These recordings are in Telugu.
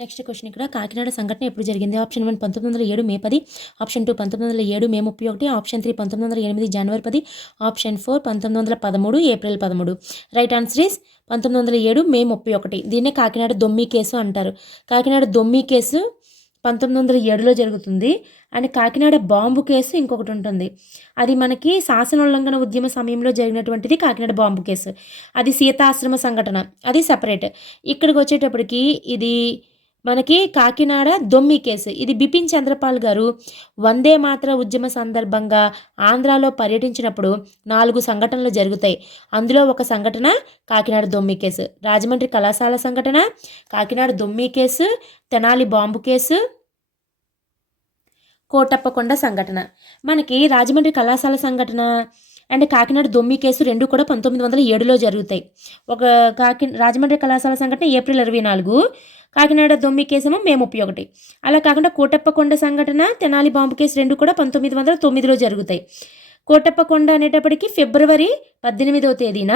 నెక్స్ట్ క్వశ్చన్ ఇక్కడ కాకినాడ సంఘటన ఎప్పుడు జరిగింది? Option 1 1907 May 10, option 2 1907 May 31, option 3 1908 January 10, option 4 1913 April 13. Right answer is 1907 మే 31. దీన్నే కాకినాడ దొమ్మి కేసు అంటారు. కాకినాడ దొమ్మి కేసు 1907లో జరుగుతుంది. అండ్ కాకినాడ బాంబు కేసు ఇంకొకటి ఉంటుంది. అది మనకి శాసనోల్లంఘన ఉద్యమ సమయంలో జరిగినటువంటిది కాకినాడ బాంబు కేసు. అది సీతాశ్రమ సంఘటన, అది సెపరేట్. ఇక్కడికి వచ్చేటప్పటికి ఇది మనకి కాకినాడ దొమ్మి కేసు. ఇది బిపిన్ చంద్రపాల్ గారు వందే మాతర ఉద్యమ సందర్భంగా ఆంధ్రాలో పర్యటించినప్పుడు 4 సంఘటనలు జరుగుతాయి. అందులో ఒక సంఘటన కాకినాడ దొమ్మి కేసు. రాజమండ్రి కళాశాల సంఘటన, కాకినాడ దొమ్మి case, Tenali bomb case, Kotappakonda సంఘటన. మనకి రాజమండ్రి కళాశాల సంఘటన అండ్ కాకినాడ దొమ్మి కేసు రెండు కూడా 1907లో జరుగుతాయి. ఒక రాజమండ్రి కళాశాల సంఘటన ఏప్రిల్ 24, కాకినాడ దొమ్మి కేసేమో మే 31. అలా కాకుండా కోటప్పకొండ సంఘటన, తెనాలి బాంబు కేసు రెండు కూడా 1909లో జరుగుతాయి. కోటప్పకొండ అనేటప్పటికి ఫిబ్రవరి 18వ తేదీన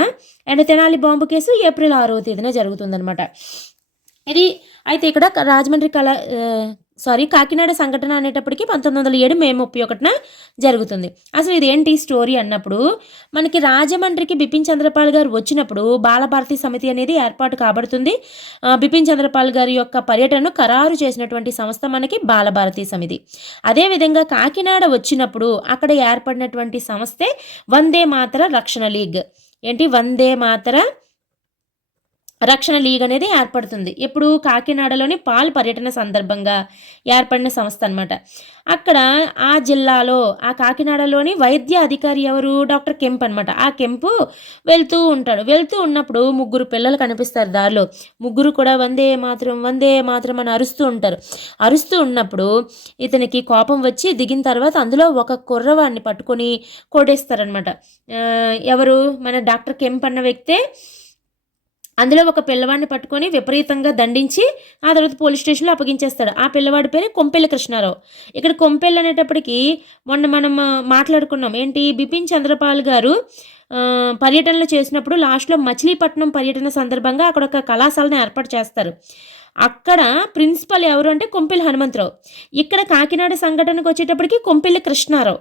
and Tenali bomb case April 6వ తేదీన జరుగుతుందనమాట. ఇది అయితే ఇక్కడ రాజమండ్రి కాకినాడ సంఘటన అనేటప్పటికి 1907 మే 31న జరుగుతుంది. అసలు ఇదేంటి స్టోరీ అన్నప్పుడు మనకి రాజమండ్రికి బిపిన్ చంద్రపాల్ గారు వచ్చినప్పుడు బాలభారతి సమితి అనేది ఏర్పాటు కాబడుతుంది. బిపిన్ చంద్రపాల్ గారి యొక్క పర్యటనను ఖరారు చేసినటువంటి సంస్థ మనకి బాలభారతి సమితి. అదేవిధంగా కాకినాడ వచ్చినప్పుడు అక్కడ ఏర్పడినటువంటి సంస్థే వందే మాతర రక్షణ లీగ్. ఏంటి వందే మాతర రక్షణ లీగ్ అనేది ఏర్పడుతుంది. ఇప్పుడు కాకినాడలోని పాల్ పర్యటన సందర్భంగా ఏర్పడిన సంస్థ అనమాట. అక్కడ ఆ జిల్లాలో ఆ కాకినాడలోని వైద్య అధికారి ఎవరు? డాక్టర్ కెంప్ అనమాట. ఆ కెంపు వెళ్తూ ఉంటాడు. వెళ్తూ ఉన్నప్పుడు 3 పిల్లలు కనిపిస్తారు దారిలో. ముగ్గురు కూడా వందే మాతరం వందే మాతరం అని అరుస్తూ ఉంటారు. అరుస్తూ ఉన్నప్పుడు ఇతనికి కోపం వచ్చి దిగిన తర్వాత అందులో ఒక కుర్రవాడిని పట్టుకొని కొట్టేస్తారనమాట. ఎవరు? మన డాక్టర్ కెంప్ అన్న వ్యక్తే అందులో ఒక పిల్లవాడిని పట్టుకొని విపరీతంగా దండించి ఆ తర్వాత పోలీస్ స్టేషన్లో అప్పగించేస్తాడు. ఆ పిల్లవాడి పేరు కొంపెల్లి కృష్ణారావు. ఇక్కడ కొంపెల్లి అనేటప్పటికి మొన్న మనం మాట్లాడుకున్నాం. ఏంటి? బిపిన్ చంద్రపాల్ గారు పర్యటనలు చేసినప్పుడు లాస్ట్లో మచిలీపట్నం పర్యటన సందర్భంగా అక్కడ ఒక కళాశాలను ఏర్పాటు చేస్తారు. అక్కడ ప్రిన్సిపల్ ఎవరు అంటే కొంపెల్లి హనుమంతరావు. ఇక్కడ కాకినాడ సంఘటనకు వచ్చేటప్పటికి కొంపెల్లి కృష్ణారావు.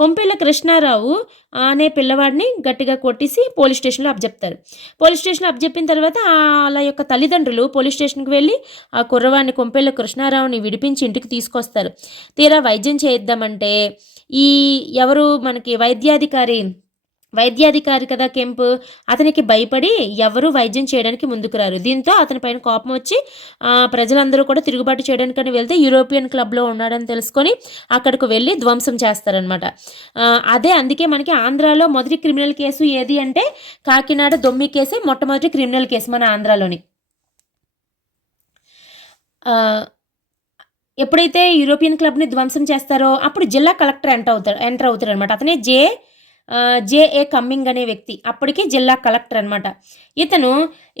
కొంపెల్లి కృష్ణారావు అనే పిల్లవాడిని గట్టిగా కొట్టేసి పోలీస్ స్టేషన్లో అప్పచెప్తారు. పోలీస్ స్టేషన్లో అప్పచెప్పిన తర్వాత వాళ్ళ యొక్క తల్లిదండ్రులు పోలీస్ స్టేషన్కి వెళ్ళి ఆ కుర్రవాడిని కొంపెల్లి కృష్ణారావుని విడిపించి ఇంటికి తీసుకొస్తారు. తీరా వైద్యం చేయిద్దామంటే ఈ ఎవరు మనకి వైద్యాధికారి కదా కెంపు, అతనికి భయపడి ఎవరు వైద్యం చేయడానికి ముందుకు రారు. దీంతో అతని పైన కోపం వచ్చి ప్రజలందరూ కూడా తిరుగుబాటు చేయడానికని వెళ్తే యూరోపియన్ క్లబ్లో ఉన్నాడని తెలుసుకొని అక్కడికి వెళ్ళి ధ్వంసం చేస్తారనమాట. అందుకే మనకి ఆంధ్రాలో మొదటి క్రిమినల్ కేసు ఏది అంటే కాకినాడ దొమ్మి కేసే మొట్టమొదటి క్రిమినల్ కేసు మన ఆంధ్రాలోని. ఎప్పుడైతే యూరోపియన్ క్లబ్ని ధ్వంసం చేస్తారో అప్పుడు జిల్లా కలెక్టర్ ఎంటర్ అవుతాడు అనమాట. అతనే జేఏ కమ్మింగ్ అనే వ్యక్తి అప్పటికి జిల్లా కలెక్టర్ అనమాట. ఇతను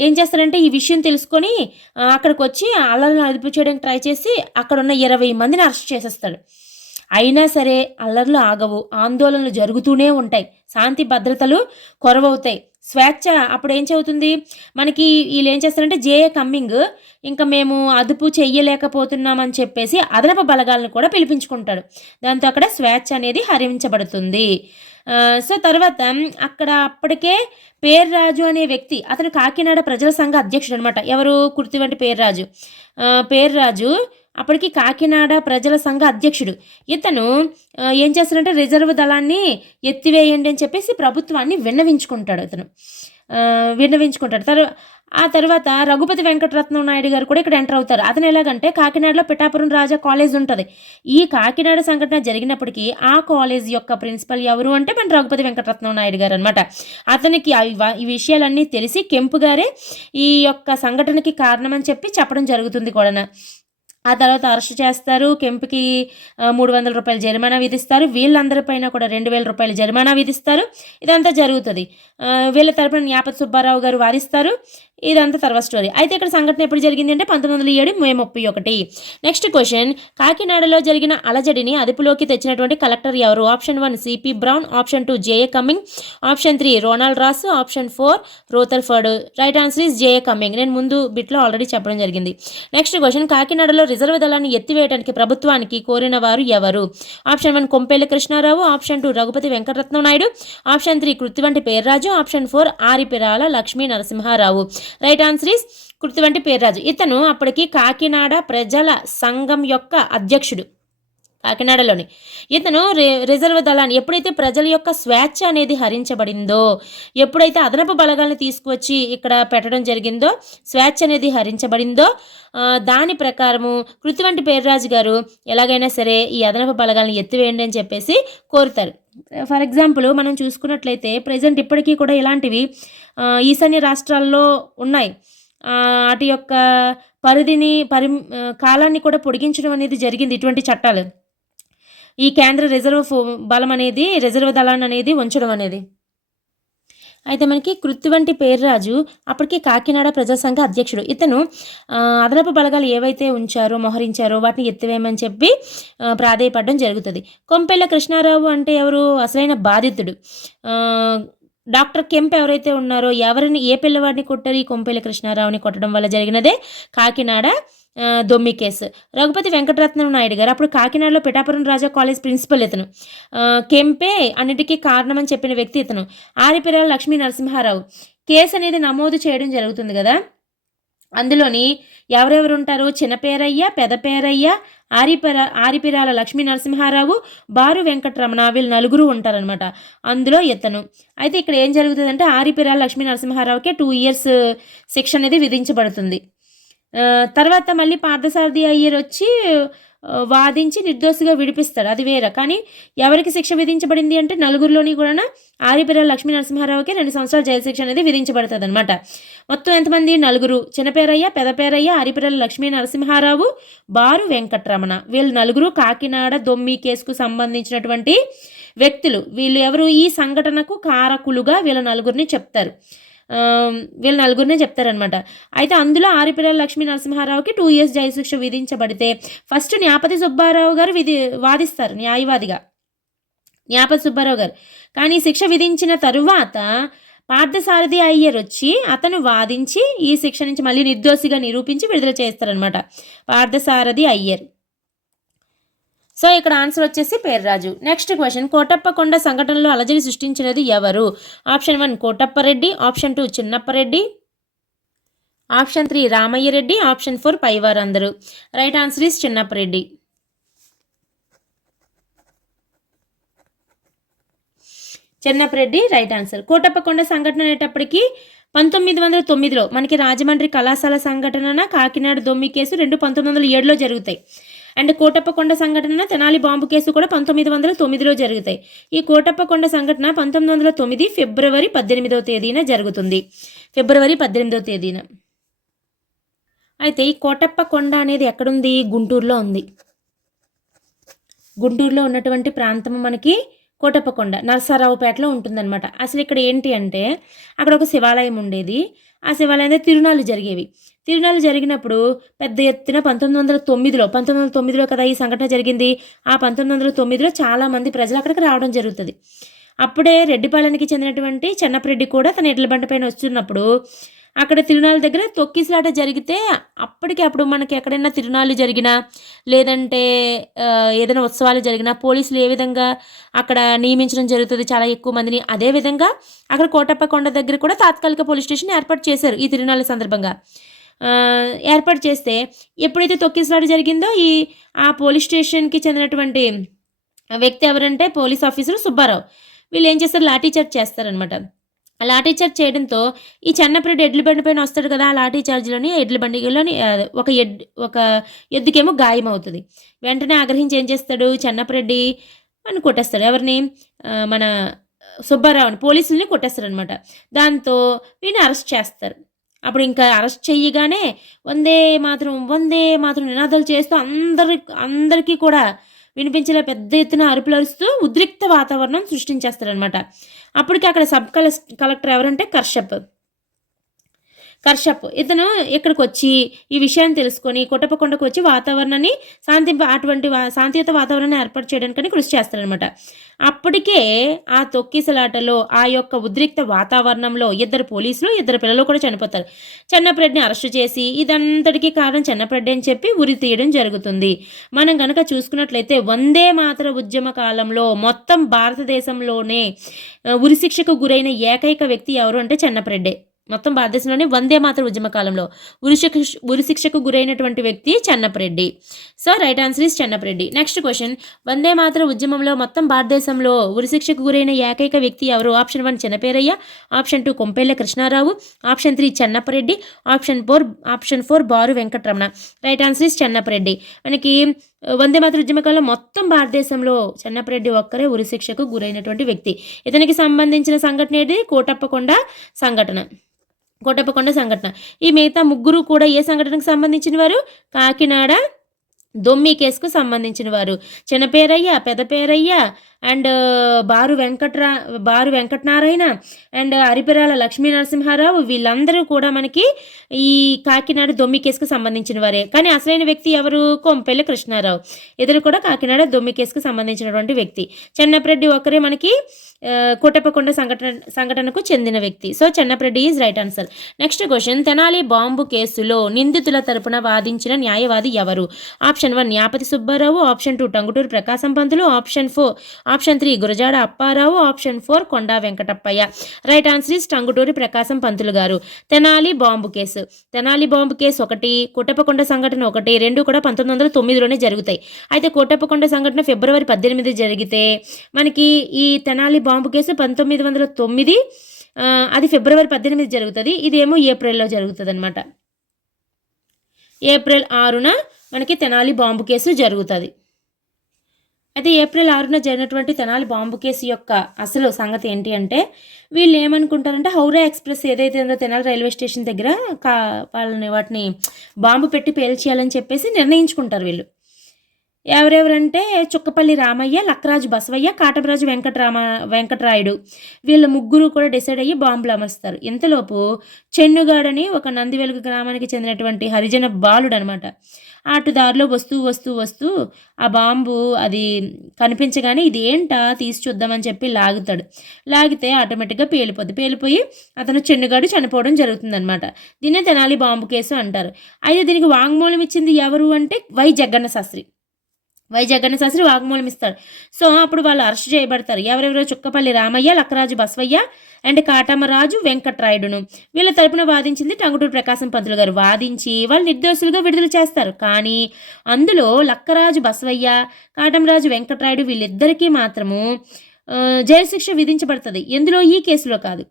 ఏం చేస్తాడంటే ఈ విషయం తెలుసుకొని అక్కడికి వచ్చి అల్లర్లను అదుపు చేయడానికి ట్రై చేసి అక్కడ ఉన్న 20 మందిని అరెస్ట్ చేసేస్తాడు. అయినా సరే అల్లర్లు ఆగవు, ఆందోళనలు జరుగుతూనే ఉంటాయి, శాంతి భద్రతలు కొరవవుతాయి, స్వేచ్ఛ. అప్పుడు ఏం చదువుతుంది మనకి? వీళ్ళు ఏం చేస్తారంటే జేఏ కమ్మింగ్ ఇంకా మేము అదుపు చెయ్యలేకపోతున్నామని చెప్పేసి అదనపు బలగాలను కూడా పిలిపించుకుంటాడు. దాంతో అక్కడ స్వేచ్ఛ అనేది హరించబడుతుంది. సో తర్వాత అక్కడ అప్పటికే పేర్రాజు అనే వ్యక్తి, అతను కాకినాడ ప్రజల సంఘ అధ్యక్షుడు అనమాట. ఎవరు? కుర్తివంటి పేర్రాజు అప్పటికి కాకినాడ ప్రజల సంఘ అధ్యక్షుడు. ఇతను ఏం చేస్తాడంటే రిజర్వ్ దళాన్ని ఎత్తివేయండి అని చెప్పేసి ప్రభుత్వాన్ని విన్నవించుకుంటాడు. ఆ తర్వాత రఘుపతి వెంకటరత్నం నాయుడు గారు కూడా ఇక్కడ ఎంటర్ అవుతారు. అతను ఎలాగంటే కాకినాడలో పిఠాపురం రాజా కాలేజ్ ఉంటుంది. ఈ కాకినాడ సంఘటన జరిగినప్పటికీ ఆ కాలేజ్ యొక్క ప్రిన్సిపల్ ఎవరు అంటే మన రఘుపతి వెంకటరత్నం నాయుడు గారు అనమాట. అతనికి ఈ విషయాలన్నీ తెలిసి కెంపు గారే ఈ యొక్క సంఘటనకి కారణమని చెప్పి చెప్పడం జరుగుతుంది కూడా. ఆ తర్వాత అరెస్ట్ చేస్తారు. కెంప్‌కి 300 రూపాయల జరిమానా విధిస్తారు. వీళ్ళందరిపైన కూడా 2000 రూపాయల జరిమానా విధిస్తారు. ఇదంతా జరుగుతది. వీళ్ళ తరపున న్యాపతి సుబ్బారావు గారు వాదిస్తారు. ఇదంతా తర్వాత స్టోరీ. అయితే ఇక్కడ సంఘటన ఎప్పుడు జరిగింది అంటే 1907 మే 31. నెక్స్ట్ క్వెషన్, కాకినాడలో జరిగిన అలజడిని అదుపులోకి తెచ్చినటువంటి కలెక్టర్ ఎవరు? Option 1 CP Brown, option 2 JA Cumming, option 3 Ronald Ross, option 4 Rutherford. Right answer is JA Cumming. నేను ముందు బిట్లో ఆల్రెడీ చెప్పడం జరిగింది. నెక్స్ట్ క్వెషన్, కాకినాడలో రిజర్వ్ దళాన్ని ఎత్తివేయడానికి ప్రభుత్వానికి కోరిన వారు ఎవరు? Option 1 Kompelli Krishnarao, option 2 Raghupathi Venkataratnam Naidu, option 3 Kruthiventi Perraju, option 4 Aripirala Lakshmi Narasimharao. Right answer is Kruthiventi Perraju. ఇతను అప్పటికి కాకినాడ ప్రజల సంఘం యొక్క అధ్యక్షుడు. కాకినాడలోని ఇతను రిజర్వ్ దళాన్ని ఎప్పుడైతే ప్రజల యొక్క స్వేచ్ఛ అనేది హరించబడిందో, ఎప్పుడైతే అదనపు బలగాలను తీసుకువచ్చి ఇక్కడ పెట్టడం జరిగిందో, స్వేచ్ఛ అనేది హరించబడిందో, దాని ప్రకారము కృత్తివంటి పేర్రాజు గారు ఎలాగైనా సరే ఈ అదనపు బలగాలను ఎత్తివేయండి అని చెప్పేసి కోరుతారు. ఫర్ ఎగ్జాంపుల్ మనం చూసుకున్నట్లయితే ప్రజెంట్ ఇప్పటికీ కూడా ఇలాంటివి ఈశాన్య రాష్ట్రాల్లో ఉన్నాయి. వాటి యొక్క పరిధిని కాలాన్ని కూడా పొడిగించడం అనేది జరిగింది ఇటువంటి చట్టాలు. ఈ కేంద్ర రిజర్వ్ బలం అనేది, రిజర్వ్ దళాన్ని అనేది ఉంచడం అనేది. అయితే మనకి కృత్తివంటి పేర్రాజు అప్పటికి కాకినాడ ప్రజాసంఘ అధ్యక్షుడు. ఇతను అదనపు బలగాలు ఏవైతే మోహరించారో వాటిని ఎత్తివేయమని చెప్పి ప్రాధేయపడడం జరుగుతుంది. కొంపెల్ల కృష్ణారావు అంటే ఎవరు? అసలైన బాధితుడు. డాక్టర్ కెంప్ ఎవరైతే ఉన్నారో, ఏ పిల్లవాడిని కొట్టారు? ఈ కొంపెల్ల కృష్ణారావుని కొట్టడం వల్ల జరిగినదే కాకినాడ దొమ్మి కేసు. రఘుపతి వెంకటరత్నం నాయుడు గారు అప్పుడు కాకినాడలో పిఠాపురం రాజా కాలేజ్ ప్రిన్సిపల్. ఇతను కెంపే అన్నిటికీ కారణమని చెప్పిన వ్యక్తి ఇతను. ఆరిపిరాల లక్ష్మీ నరసింహారావు. కేసు అనేది నమోదు చేయడం జరుగుతుంది కదా, అందులోని ఎవరెవరు ఉంటారు? చిన్నపేరయ్య, పెదపేరయ్య, ఆరిపిరాల లక్ష్మీ నరసింహారావు, బారు వెంకటరమణ, వీళ్ళు నలుగురు ఉంటారనమాట. అందులో ఇతను. అయితే ఇక్కడ ఏం జరుగుతుందంటే ఆరిపిరాల లక్ష్మీ నరసింహారావుకే 2 years శిక్ష అనేది విధించబడుతుంది. తర్వాత మళ్ళీ పార్థసారథి అయ్యర్ వచ్చి వాదించి నిర్దోషిగా విడిపిస్తాడు, అది వేరే. కానీ ఎవరికి శిక్ష విధించబడింది అంటే నలుగురిలోని కూడా ఆరిపిరాల లక్ష్మీ నరసింహారావుకి 2 సంవత్సరాల జైలు శిక్ష అనేది విధించబడుతుంది అనమాట. మొత్తం ఎంతమంది? నలుగురు. చిన్నపేరయ్య, పెదపేరయ్య, ఆరిపిరాల లక్ష్మీ నరసింహారావు, బారు వెంకటరమణ. వీళ్ళు నలుగురు కాకినాడ దొమ్మి కేసుకు సంబంధించినటువంటి వ్యక్తులు. వీళ్ళు ఎవరు? ఈ సంఘటనకు కారకులుగా వీళ్ళ నలుగురిని చెప్తారు. వీళ్ళ నలుగురినే చెప్తారనమాట. అయితే అందులో ఆరిపిరాల లక్ష్మీ నరసింహారావుకి 2 years జైలు శిక్ష విధించబడితే ఫస్ట్ న్యాపతి సుబ్బారావు గారు వాదిస్తారు న్యాయవాదిగా, న్యాపతి సుబ్బారావు గారు. కానీ శిక్ష విధించిన తరువాత పార్థసారథి అయ్యర్ వచ్చి అతను వాదించి ఈ శిక్ష నుంచి మళ్ళీ నిర్దోషిగా నిరూపించి విడుదల చేస్తారనమాట పార్థసారథి అయ్యర్. సో ఇక్కడ ఆన్సర్ వచ్చేసి పేర్రాజు. నెక్స్ట్ క్వశ్చన్, కోటప్పకొండ సంఘటనలో అలజడి సృష్టించినది ఎవరు? Option 1 Kotappareddy, option 2 Chinnappareddy, option 3 Ramaiah Reddy, option 4 పైవారందరూ. Right answer is Chinnappareddy. Chinnappareddy right answer. Kotappakonda సంఘటన అనేటప్పటికీ 1909లో మనకి రాజమండ్రి కళాశాల సంఘటన, కాకినాడ దొమ్మి కేసు 2 1907లో జరుగుతాయి. అండ్ కోటప్పకొండ సంఘటన, తెనాలి బాంబు కేసు కూడా 1909లో జరుగుతాయి. ఈ కోటప్పకొండ సంఘటన 1909 ఫిబ్రవరి 18వ తేదీన జరుగుతుంది. ఫిబ్రవరి 18వ తేదీన. అయితే ఈ కోటప్పకొండ అనేది ఎక్కడుంది? గుంటూరులో ఉంది. గుంటూరులో ఉన్నటువంటి ప్రాంతం మనకి కోటప్పకొండ నరసరావుపేటలో ఉంటుందన్నమాట. అసలు ఇక్కడ ఏంటి అంటే అక్కడ ఒక శివాలయం ఉండేది. ఆ శివాలయంలో తిరునాళ్ళు జరిగేవి. తిరునాళ్ళు జరిగినప్పుడు పెద్ద ఎత్తున 1909లో కదా ఈ సంఘటన జరిగింది. ఆ 1909లో చాలామంది ప్రజలు అక్కడికి రావడం జరుగుతుంది. అప్పుడే రెడ్డిపాలెంకి చెందినటువంటి చెన్నప్పరెడ్డి కూడా తన ఎడ్ల బండి పైన వస్తున్నప్పుడు అక్కడ తిరునాళ్ళ దగ్గర తొక్కిసలాట జరిగితే అప్పుడు మనకి ఎక్కడైనా తిరునాళ్ళు జరిగినా లేదంటే ఏదైనా ఉత్సవాలు జరిగినా పోలీసులు ఏ విధంగా అక్కడ నియమించడం జరుగుతుంది చాలా ఎక్కువ మందిని. అదేవిధంగా అక్కడ కోటప్పకొండ దగ్గర కూడా తాత్కాలిక పోలీస్ స్టేషన్ ఏర్పాటు చేశారు ఈ తిరునాళ్ళ సందర్భంగా. ఏర్పాటు చేస్తే ఎప్పుడైతే తొక్కిసలాట జరిగిందో ఆ పోలీస్ స్టేషన్కి చెందినటువంటి వ్యక్తి ఎవరంటే పోలీస్ ఆఫీసర్ సుబ్బారావు. వీళ్ళు ఏం చేస్తారు? లాఠీ చార్జ్ చేస్తారనమాట. ఆ లాఠీ చార్జ్ చేయడంతో ఈ చెన్నప్పరెడ్డి ఎడ్ల బండి పైన వస్తాడు కదా, ఆ లాఠీ చార్జ్లోని ఎడ్ల బండిలోని ఒక ఎద్దుకేమో గాయం అవుతుంది. వెంటనే ఆగ్రహించి ఏం చేస్తాడు? చెన్నప్పరెడ్డి అని కొట్టేస్తాడు. ఎవరిని? మన సుబ్బారావుని, పోలీసుల్ని కొట్టేస్తాడు అనమాట. దాంతో వీడిని అరెస్ట్ చేస్తారు. అప్పుడు ఇంకా అరెస్ట్ చెయ్యగానే వందే మాత్రం వందే మాత్రం నినాదాలు చేస్తూ అందరికీ కూడా వినిపించేలా పెద్ద ఎత్తున అరుపులు అరుస్తూ ఉద్రిక్త వాతావరణం సృష్టించేస్తారనమాట. అప్పటికి అక్కడ సబ్ కలెక్టర్ ఎవరంటే కర్షప్ ఇతను ఇక్కడికొచ్చి ఈ విషయాన్ని తెలుసుకొని కొట్టపకొండకు వచ్చి వాతావరణాన్ని శాంతియుత వాతావరణాన్ని ఏర్పాటు చేయడానికని కృషి చేస్తారనమాట. అప్పటికే ఆ తొక్కిసలాటలో ఆ యొక్క ఉద్రిక్త వాతావరణంలో 2 పోలీసులు 2 పిల్లలు కూడా చనిపోతారు. చెన్నప్రెడ్డిని అరెస్టు చేసి ఇదంతటికీ కారణం చెన్నప్రెడ్డి అని చెప్పి ఉరి తీయడం జరుగుతుంది. మనం కనుక చూసుకున్నట్లయితే వందే మాతర ఉద్యమ కాలంలో మొత్తం భారతదేశంలోనే ఉరిశిక్షకు గురైన ఏకైక వ్యక్తి ఎవరు అంటే చెన్నప్రెడ్డే. మొత్తం భారతదేశంలోనే వందే మాతర ఉద్యమ కాలంలో ఉరిశిక్షకు గురైనటువంటి వ్యక్తి Chennappareddy. So right answer is Chennappareddy. Next question, వందే మాతర ఉద్యమంలో మొత్తం భారతదేశంలో ఉరిశిక్షకు గురైన ఏకైక వ్యక్తి ఎవరు? Option 1 Chennaperayya, option 2 Kompella Krishnarao, option 3 Chennapareddy, option 4 Baru Venkataramana. Right answer is Chennapareddy. మనకి వందే మాతర ఉద్యమకాలంలో మొత్తం భారతదేశంలో చెన్నపరెడ్డి ఒక్కరే ఉరిశిక్షకు గురైనటువంటి వ్యక్తి. ఇతనికి సంబంధించిన సంఘటన ఏంటి? కోటప్పకొండ సంఘటన. ఈ మిగతా ముగ్గురు కూడా ఏ సంఘటనకు సంబంధించిన వారు? కాకినాడ దొమ్మి కేసుకు సంబంధించిన వారు. చిన్నపేరయ్య, పెదపేరయ్య అండ్ బారు వెంకటనారాయణ అండ్ అరిపిరాల లక్ష్మీ నరసింహారావు వీళ్ళందరూ కూడా మనకి ఈ కాకినాడ దొమ్మి కేసుకు సంబంధించిన వారే. కానీ అసలైన వ్యక్తి ఎవరు? కొంపెల్లి కృష్ణారావు. ఇద్దరు కూడా కాకినాడ దొమ్మి కేసుకు సంబంధించినటువంటి వ్యక్తి. చెన్నపరెడ్డి ఒకరే మనకి కోటప్పకొండ సంఘటనకు చెందిన వ్యక్తి. So Chennapareddy is right answer. Next question, Tenali bomb కేసులో నిందితుల తరపున వాదించిన న్యాయవాది ఎవరు? Option 1 Nyapathi Subbarao, option 2 Tanguturi Prakasam Pantulu, option 3 Gurajada Apparao, option 4 Konda Venkatappayya. Right answer is Tanguturi Prakasam Pantulu గారు. తెనాలి బాంబు కేసు 1, కోటప్పకొండ సంఘటన 1, 2 కూడా 1909లోనే జరుగుతాయి. అయితే కోటప్పకొండ సంఘటన ఫిబ్రవరి 18 జరిగితే మనకి ఈ తెనాలి బాంబు కేసు 1909, అది ఫిబ్రవరి 18 జరుగుతుంది. ఇదేమో ఏప్రిల్లో జరుగుతుంది అనమాట. ఏప్రిల్ 6న మనకి తెనాలి బాంబు కేసు జరుగుతుంది. అయితే ఏప్రిల్ 6న జరిగినటువంటి తెనాలి బాంబు కేసు యొక్క అసలు సంగతి ఏంటి అంటే, వీళ్ళు ఏమనుకుంటారంటే హౌరా ఎక్స్ప్రెస్ ఏదైతే ఉందో తెనాలి రైల్వే స్టేషన్ దగ్గర వాటిని బాంబు పెట్టి పేల్చేయాలని చెప్పేసి నిర్ణయించుకుంటారు వీళ్ళు. ఎవరెవరంటే చుక్కపల్లి రామయ్య, లక్కరాజు బసవయ్య, కాటమరాజు వెంకటరాయుడు వీళ్ళ ముగ్గురు కూడా డిసైడ్ అయ్యి బాంబులు అమరుస్తారు. ఇంతలోపు చెన్నుగాడని ఒక నందివెలుగు గ్రామానికి చెందినటువంటి హరిజన బాలుడు అనమాట, అటు దారిలో వస్తూ ఆ బాంబు అది కనిపించగానే ఇదేంటా తీసి చూద్దామని చెప్పి లాగితే ఆటోమేటిక్గా పేలిపోయి అతను చెన్నుగాడు చనిపోవడం జరుగుతుందనమాట. దీన్నే తెనాలి బాంబు కేసు అంటారు. అయితే దీనికి వాంగ్మూలం ఇచ్చింది ఎవరు అంటే వై జగన్న శాస్త్రి వాంగ్మూలం ఇస్తాడు. సో అప్పుడు వాళ్ళు అరెస్ట్ చేయబడతారు. ఎవరెవరో చుక్కపల్లి రామయ్య, లక్కరాజు బసవయ్య అండ్ కాటమరాజు వెంకటరాయుడును. వీళ్ళ తరపున వాదించింది టంగుటూరి ప్రకాశం పంతులు గారు. వాదించి వాళ్ళు నిర్దోషులుగా విడుదల చేస్తారు. కానీ అందులో లక్కరాజు బసవయ్య, కాటమరాజు వెంకటరాయుడు వీళ్ళిద్దరికీ మాత్రము జైలు శిక్ష విధించబడుతుంది. ఎందులో? ఈ కేసులో కాదు.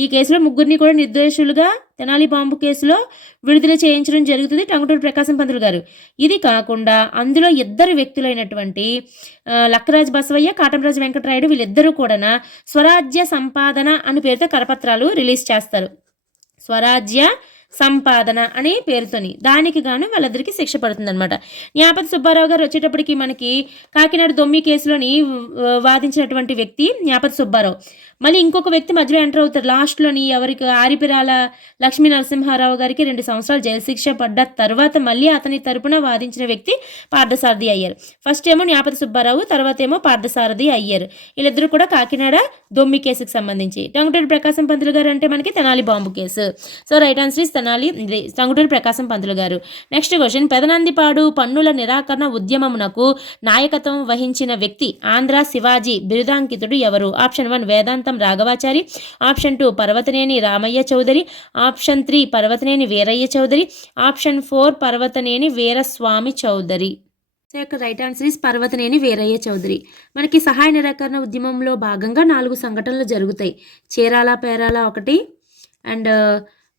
ఈ కేసులో ముగ్గురిని కూడా నిర్దోషులుగా తెనాలి బాంబు కేసులో విడుదల చేయించడం జరుగుతుంది టంగుటూరి ప్రకాశం పంతులు గారు. ఇది కాకుండా అందులో 2 వ్యక్తులైనటువంటి లక్కరాజు బసవయ్య, కాటమరాజు వెంకటరాయుడు వీళ్ళిద్దరూ కూడా స్వరాజ్య సంపాదన అని పేరుతో కరపత్రాలు రిలీజ్ చేస్తారు. స్వరాజ్య సంపాదన అనే పేరుతోని దానికి గాను వాళ్ళిద్దరికి శిక్ష పడుతుందన్నమాట. న్యాపతి సుబ్బారావు గారు వచ్చేటప్పటికి మనకి కాకినాడ దొమ్మి కేసులోని వాదించినటువంటి వ్యక్తి న్యాపతి సుబ్బారావు. మళ్ళీ ఇంకొక వ్యక్తి మధ్యలో ఎంటర్ అవుతారు లాస్ట్లోని. ఎవరికి? ఆరిపిరాల లక్ష్మీ నరసింహారావు గారికి 2 సంవత్సరాలు జైలు శిక్ష పడ్డ తర్వాత మళ్ళీ అతని తరపున వాదించిన వ్యక్తి పార్థసారథి అయ్యారు. ఫస్ట్ ఏమో న్యాపతి సుబ్బారావు, తర్వాత ఏమో పార్థసారథి అయ్యారు. వీళ్ళిద్దరూ కూడా కాకినాడ దొమ్మి కేసుకు సంబంధించి. టంగుటూరి ప్రకాశం పంతులు గారు అంటే మనకి Tenali bomb case. So right answer is Tanguturi Prakasam Pantulu గారు. నెక్స్ట్ క్వశ్చన్, పెదనందిపాడు పన్నుల నిరాకరణ ఉద్యమమునకు నాయకత్వం వహించిన వ్యక్తి ఆంధ్ర శివాజీ బిరుదాంకితుడు ఎవరు? Option 1 Vedantam Raghavachari, option 2 Parvathaneni Ramaiah Chowdary, option 3 Parvathaneni Veeraiah Chowdary, option 4 Parvathaneni Veeraswamy Chowdary. Right answer is Parvathaneni Veeraiah Chowdary. మనకి సహాయ నిరాకరణ ఉద్యమంలో భాగంగా 4 సంఘటనలు జరుగుతాయి. చీరాల పేరాల 1 అండ్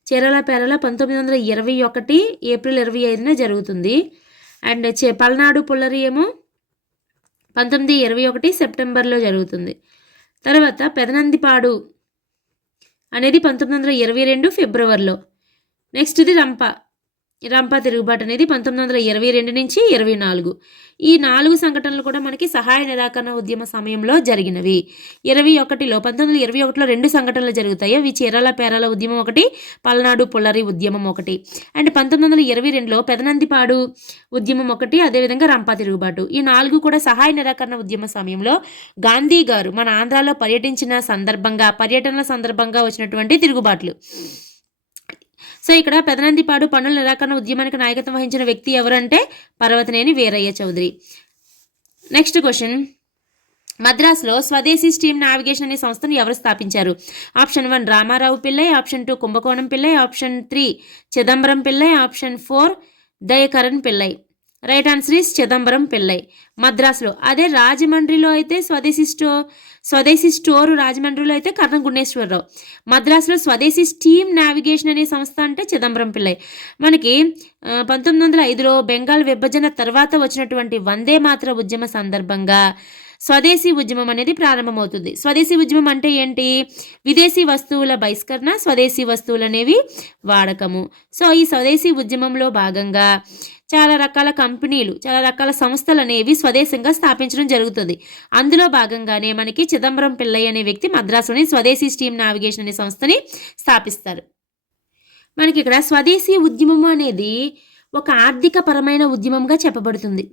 చీరాల పేరాల 1921 ఏప్రిల్ 25న జరుగుతుంది. అండ్ పల్నాడు పుల్లరి ఏమో 1921 సెప్టెంబర్లో జరుగుతుంది. తర్వాత పెదనందిపాడు అనేది 1922 ఫిబ్రవరిలో. నెక్స్ట్ది రంపా తిరుగుబాటు అనేది 1922 నుంచి 24. ఈ 4 సంఘటనలు కూడా మనకి సహాయ నిరాకరణ ఉద్యమ సమయంలో జరిగినవి. 1921లో 2 సంఘటనలు జరుగుతాయి. అవి చీరాల పేరాల ఉద్యమం ఒకటి, పల్నాడు పుల్లరి ఉద్యమం ఒకటి. అండ్ 1922లో పెదనందిపాడు ఉద్యమం ఒకటి, అదేవిధంగా రంపా తిరుగుబాటు. ఈ 4 కూడా సహాయ నిరాకరణ ఉద్యమ సమయంలో గాంధీ గారు మన ఆంధ్రాలో పర్యటనల సందర్భంగా వచ్చినటువంటి తిరుగుబాట్లు. సో ఇక్కడ పెదనందిపాడు పన్నుల నిరాకరణ ఉద్యమానికి నాయకత్వం వహించిన వ్యక్తి ఎవరంటే పర్వతనేని వీరయ్య చౌదరి. నెక్స్ట్ క్వశ్చన్, మద్రాసులో స్వదేశీ స్టీమ్ నావిగేషన్ అనే సంస్థను ఎవరు స్థాపించారు? Option 1 Ramarao Pillai, option 2 Kumbakonam Pillai, option 3 Chidambaram Pillai, option 4 Dayakaran Pillai. Right answer is Chidambaram Pillai. మద్రాసులో. అదే రాజమండ్రిలో అయితే స్వదేశీ స్టోరు రాజమండ్రిలో అయితే కర్ణ గుణేశ్వరరావు. మద్రాసులో స్వదేశీ స్టీమ్ నావిగేషన్ అనే సంస్థ అంటే చిదంబరం పిల్లై. మనకి 1905లో బెంగాల్ విభజన తర్వాత వచ్చినటువంటి వందే మాతర ఉద్యమ సందర్భంగా స్వదేశీ ఉద్యమం అనేది ప్రారంభమవుతుంది. స్వదేశీ ఉద్యమం అంటే ఏంటి? విదేశీ వస్తువుల బహిష్కరణ, స్వదేశీ వస్తువులు అనేవి వాడకము. సో ఈ స్వదేశీ ఉద్యమంలో భాగంగా చాలా రకాల కంపెనీలు, చాలా రకాల సంస్థలు అనేవి స్వదేశంగా స్థాపించడం జరుగుతుంది. అందులో భాగంగానే మనకి చిదంబరం పిల్లై అనే వ్యక్తి మద్రాసులోని స్వదేశీ స్టీమ్ నావిగేషన్ అనే సంస్థని స్థాపిస్తారు. మనకి ఇక్కడ స్వదేశీ ఉద్యమం అనేది ఒక ఆర్థిక పరమైన ఉద్యమంగా చెప్పబడుతుంది.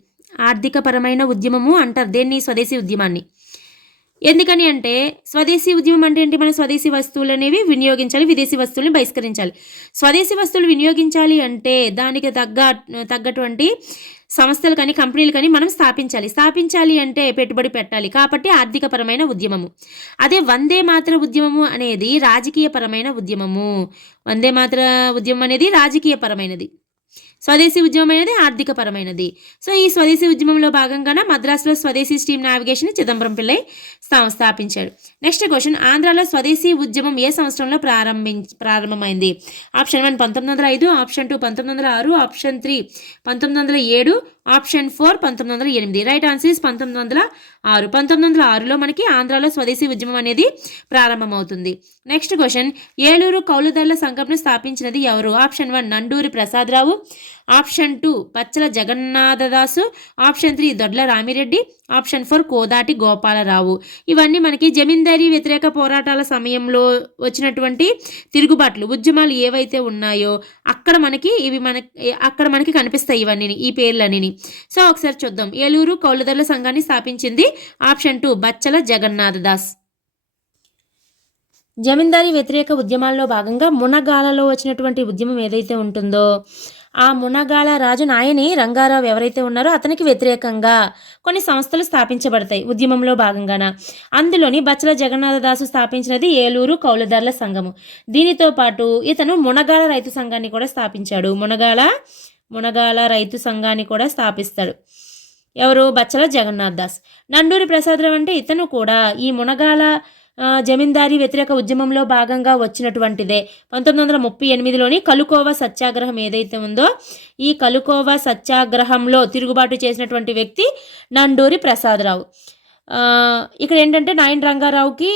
ఆర్థిక పరమైన ఉద్యమము అంటారు దేన్ని? స్వదేశీ ఉద్యమాన్ని. ఎందుకని అంటే స్వదేశీ ఉద్యమం అంటే ఏంటి? మన స్వదేశీ వస్తువులు అనేవి వినియోగించాలి, విదేశీ వస్తువులను బహిష్కరించాలి. స్వదేశీ వస్తువులు వినియోగించాలి అంటే దానికి తగ్గటువంటి సంస్థలు కానీ కంపెనీలు కానీ మనం స్థాపించాలి అంటే పెట్టుబడి పెట్టాలి. కాబట్టి ఆర్థికపరమైన ఉద్యమము. అదే వందే మాతర ఉద్యమము అనేది రాజకీయపరమైన ఉద్యమము. వందే మాతర ఉద్యమం అనేది రాజకీయపరమైనది, స్వదేశీ ఉద్యమం అనేది ఆర్థికపరమైనది. సో ఈ స్వదేశీ ఉద్యమంలో భాగంగానే మద్రాసులో స్వదేశీ స్టీమ్ నావిగేషన్ చిదంబరం పిల్లై స్థాపించాడు. నెక్స్ట్ క్వశ్చన్, ఆంధ్రాలో స్వదేశీ ఉద్యమం ఏ సంవత్సరంలో ప్రారంభమైంది? Option 1 1905, option 2 1906, option 3 1907, option 4 1908. Right answer is 1906. 1906లో మనకి ఆంధ్రాలో స్వదేశీ ఉద్యమం అనేది ప్రారంభమవుతుంది. నెక్స్ట్ క్వశ్చన్, ఏలూరు కౌలుదారుల సంఘంను స్థాపించినది ఎవరు? Option 1 Nanduri Prasadarao, option 2 Pachala Jagannathadasu, option 3 Dodla Ramireddy, option 4 Kodati Gopalarao. ఇవన్నీ మనకి జమీందారీ వ్యతిరేక పోరాటాల సమయంలో వచ్చినటువంటి తిరుగుబాట్లు, ఉద్యమాలు ఏవైతే ఉన్నాయో అక్కడ మనకి కనిపిస్తాయి ఇవన్నీ, ఈ పేర్లన్నీ. సో ఒకసారి చూద్దాం. ఏలూరు కౌలుదారుల సంఘాన్ని స్థాపించింది ఆప్షన్ 2 బచ్చల జగన్నాథదాస్. జమీందారీ వ్యతిరేక ఉద్యమాల్లో భాగంగా మునగాలలో వచ్చినటువంటి ఉద్యమం ఏదైతే ఉంటుందో ఆ మునగాల రాజు నాయని రంగారావు ఎవరైతే ఉన్నారో అతనికి వ్యతిరేకంగా కొన్ని సంస్థలు స్థాపించబడతాయి ఉద్యమంలో భాగంగాన. అందులోని బచ్చల జగన్నాథదాసు స్థాపించినది ఏలూరు కౌలుదారుల సంఘము. దీనితో పాటు ఇతను మునగాల రైతు సంఘాన్ని కూడా స్థాపించాడు. మునగాల రైతు సంఘాన్ని కూడా స్థాపిస్తాడు. ఎవరు? బచ్చల జగన్నాథదాస్. నండూరి ప్రసాదరావు అంటే ఇతను కూడా ఈ మునగాల జమీందారీ వ్యతిరేక ఉద్యమంలో భాగంగా వచ్చినటువంటిదే. 1938లోని కలుకోవా సత్యాగ్రహం ఏదైతే ఉందో ఈ కలుకోవా సత్యాగ్రహంలో తిరుగుబాటు చేసినటువంటి వ్యక్తి నండూరి ప్రసాదరావు. ఇక్కడ ఏంటంటే నాయన రంగారావుకి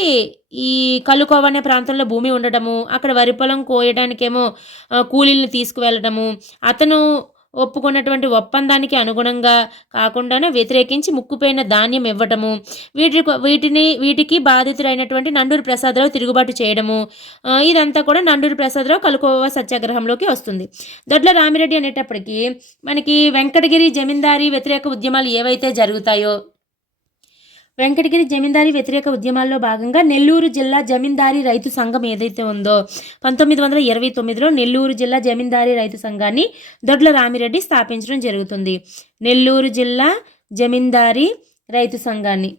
ఈ కలుకోవా అనే ప్రాంతంలో భూమి ఉండటము, అక్కడ వరి పొలం కోయడానికేమో కూలీలను తీసుకువెళ్ళడము, అతను ఒప్పుకున్నటువంటి ఒప్పందానికి అనుగుణంగా కాకుండానే వ్యతిరేకించి ముక్కుపోయిన ధాన్యం ఇవ్వటము, వీటికి బాధితుడైనటువంటి నండూరి ప్రసాదరావు తిరుగుబాటు చేయడము, ఇదంతా కూడా నండూరి ప్రసాదరావు కలుకోవా సత్యాగ్రహంలోకి వస్తుంది. దొడ్ల రామిరెడ్డి అనేటప్పటికీ మనకి వెంకటగిరి జమీందారీ వ్యతిరేక ఉద్యమాలు ఏవైతే జరుగుతాయో వెంకటగిరి జమీందారీ వ్యతిరేక ఉద్యమాల్లో భాగంగా నెల్లూరు జిల్లా జమీందారీ రైతు సంఘం ఏదైతే ఉందో 1929లో నెల్లూరు జిల్లా జమీందారీ రైతు సంఘాన్ని దొడ్ల రామిరెడ్డి స్థాపించడం జరుగుతుంది. నెల్లూరు జిల్లా జమీందారీ రైతు సంఘాన్ని.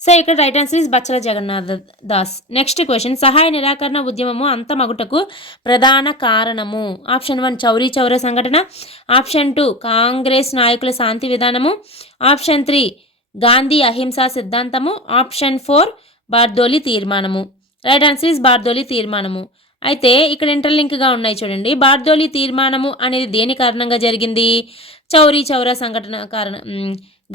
సో ఇక్కడ right answer is Bachala Jagannath Das. Next question, సహాయ నిరాకరణ ఉద్యమము అంతమగుటకు ప్రధాన కారణము? ఆప్షన్ 1 చౌరీ చౌరా సంఘటన, ఆప్షన్ 2 కాంగ్రెస్ నాయకుల శాంతి విధానము, ఆప్షన్ 3 గాంధీ అహింసా సిద్ధాంతము, ఆప్షన్ 4 బార్దోలి తీర్మానము. రైట్ ఆన్సర్ ఇస్ బార్దోలి తీర్మానము. అయితే ఇక్కడ ఇంటర్లింక్గా ఉన్నాయి చూడండి. బార్దోలి తీర్మానము అనేది దేని కారణంగా జరిగింది? చౌరీ చౌరా సంఘటన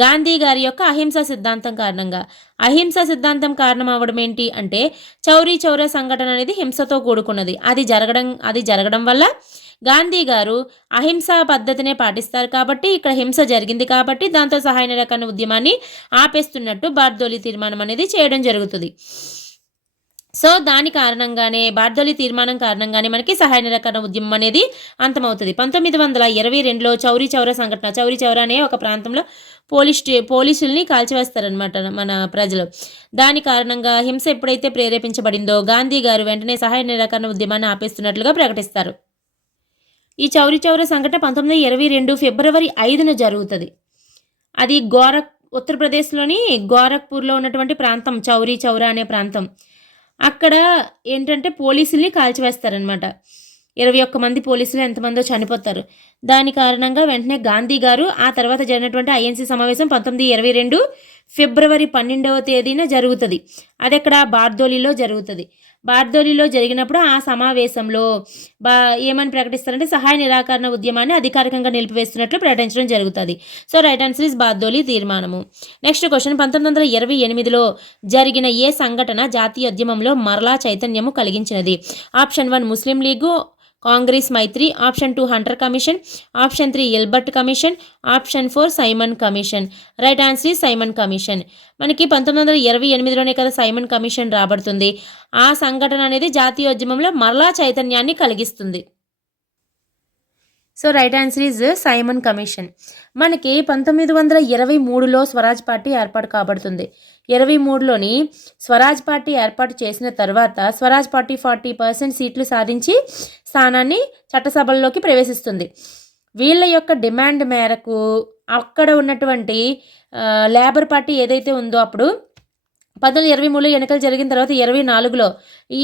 గాంధీ గారి యొక్క అహింసా సిద్ధాంతం కారణంగా. అహింసా సిద్ధాంతం కారణం అవ్వడం ఏంటి అంటే చౌరీ చౌరా సంఘటన అనేది హింసతో కూడుకున్నది. అది జరగడం వల్ల గాంధీ గారు అహింసా పద్ధతినే పాటిస్తారు కాబట్టి ఇక్కడ హింస జరిగింది కాబట్టి దాంతో సహాయ నిరాకరణ ఉద్యమాన్ని ఆపేస్తున్నట్టు బార్దోలి తీర్మానం అనేది చేయడం జరుగుతుంది. సో దాని కారణంగానే బార్దోలి తీర్మానం కారణంగానే మనకి సహాయ నిరాకరణ ఉద్యమం అనేది అంతమవుతుంది. 1922లో చౌరీ చౌరా సంఘటన. చౌరీ చౌరా అనే ఒక ప్రాంతంలో పోలీసుల్ని కాల్చివేస్తారనమాట మన ప్రజలు. దాని కారణంగా హింస ఎప్పుడైతే ప్రేరేపించబడిందో గాంధీ గారు వెంటనే సహాయ నిరాకరణ ఉద్యమాన్ని ఆపేస్తున్నట్లుగా ప్రకటిస్తారు. ఈ చౌరీ చౌరా సంఘటన 1922 ఫిబ్రవరి 5న జరుగుతుంది. అది ఉత్తరప్రదేశ్లోని గోరఖ్పూర్లో ఉన్నటువంటి ప్రాంతం చౌరీ చౌరా అనే ప్రాంతం. అక్కడ ఏంటంటే పోలీసుల్ని కాల్చివేస్తారనమాట. 21 మంది పోలీసులు ఎంతమందో చనిపోతారు. దాని కారణంగా వెంటనే గాంధీ గారు ఆ తర్వాత జరిగినటువంటి ఐఎన్సీ సమావేశం 1922 ఫిబ్రవరి 12వ తేదీన జరుగుతుంది. అది అక్కడ బార్దోలిలో జరుగుతుంది. బార్దోలిలో జరిగినప్పుడు ఆ సమావేశంలో ఏమని ప్రకటిస్తారంటే సహాయ నిరాకరణ ఉద్యమాన్ని అధికారికంగా నిలిపివేస్తున్నట్లు ప్రకటించడం జరుగుతుంది. So right answer is Bardoli తీర్మానము. నెక్స్ట్ క్వశ్చన్, 1928లో జరిగిన ఏ సంఘటన జాతీయ ఉద్యమంలో మరలా చైతన్యము కలిగించినది? ఆప్షన్ 1 ముస్లిం లీగు, కాంగ్రెస్ మైత్రి, option 2 Hunter commission, option 3 Elbert commission, option 4 Simon commission. Right answer ఈ సైమన్ కమిషన్. మనకి 1928లోనే కదా సైమన్ కమిషన్ రాబడుతుంది. ఆ సంఘటన అనేది జాతీయ ఉద్యమంలో మరలా చైతన్యాన్ని కలిగిస్తుంది. So right answer is Simon commission. మనకి 1923లో స్వరాజ్ పార్టీ ఏర్పాటు కాబడుతుంది. 23లోని స్వరాజ్ పార్టీ ఏర్పాటు చేసిన తర్వాత స్వరాజ్ పార్టీ 40% సీట్లు సాధించి స్థానాన్ని చట్టసభల్లోకి ప్రవేశిస్తుంది. వీళ్ళ యొక్క డిమాండ్ మేరకు అక్కడ ఉన్నటువంటి లేబర్ పార్టీ ఏదైతే ఉందో అప్పుడు 1923లో ఎన్నికలు జరిగిన తర్వాత 24లో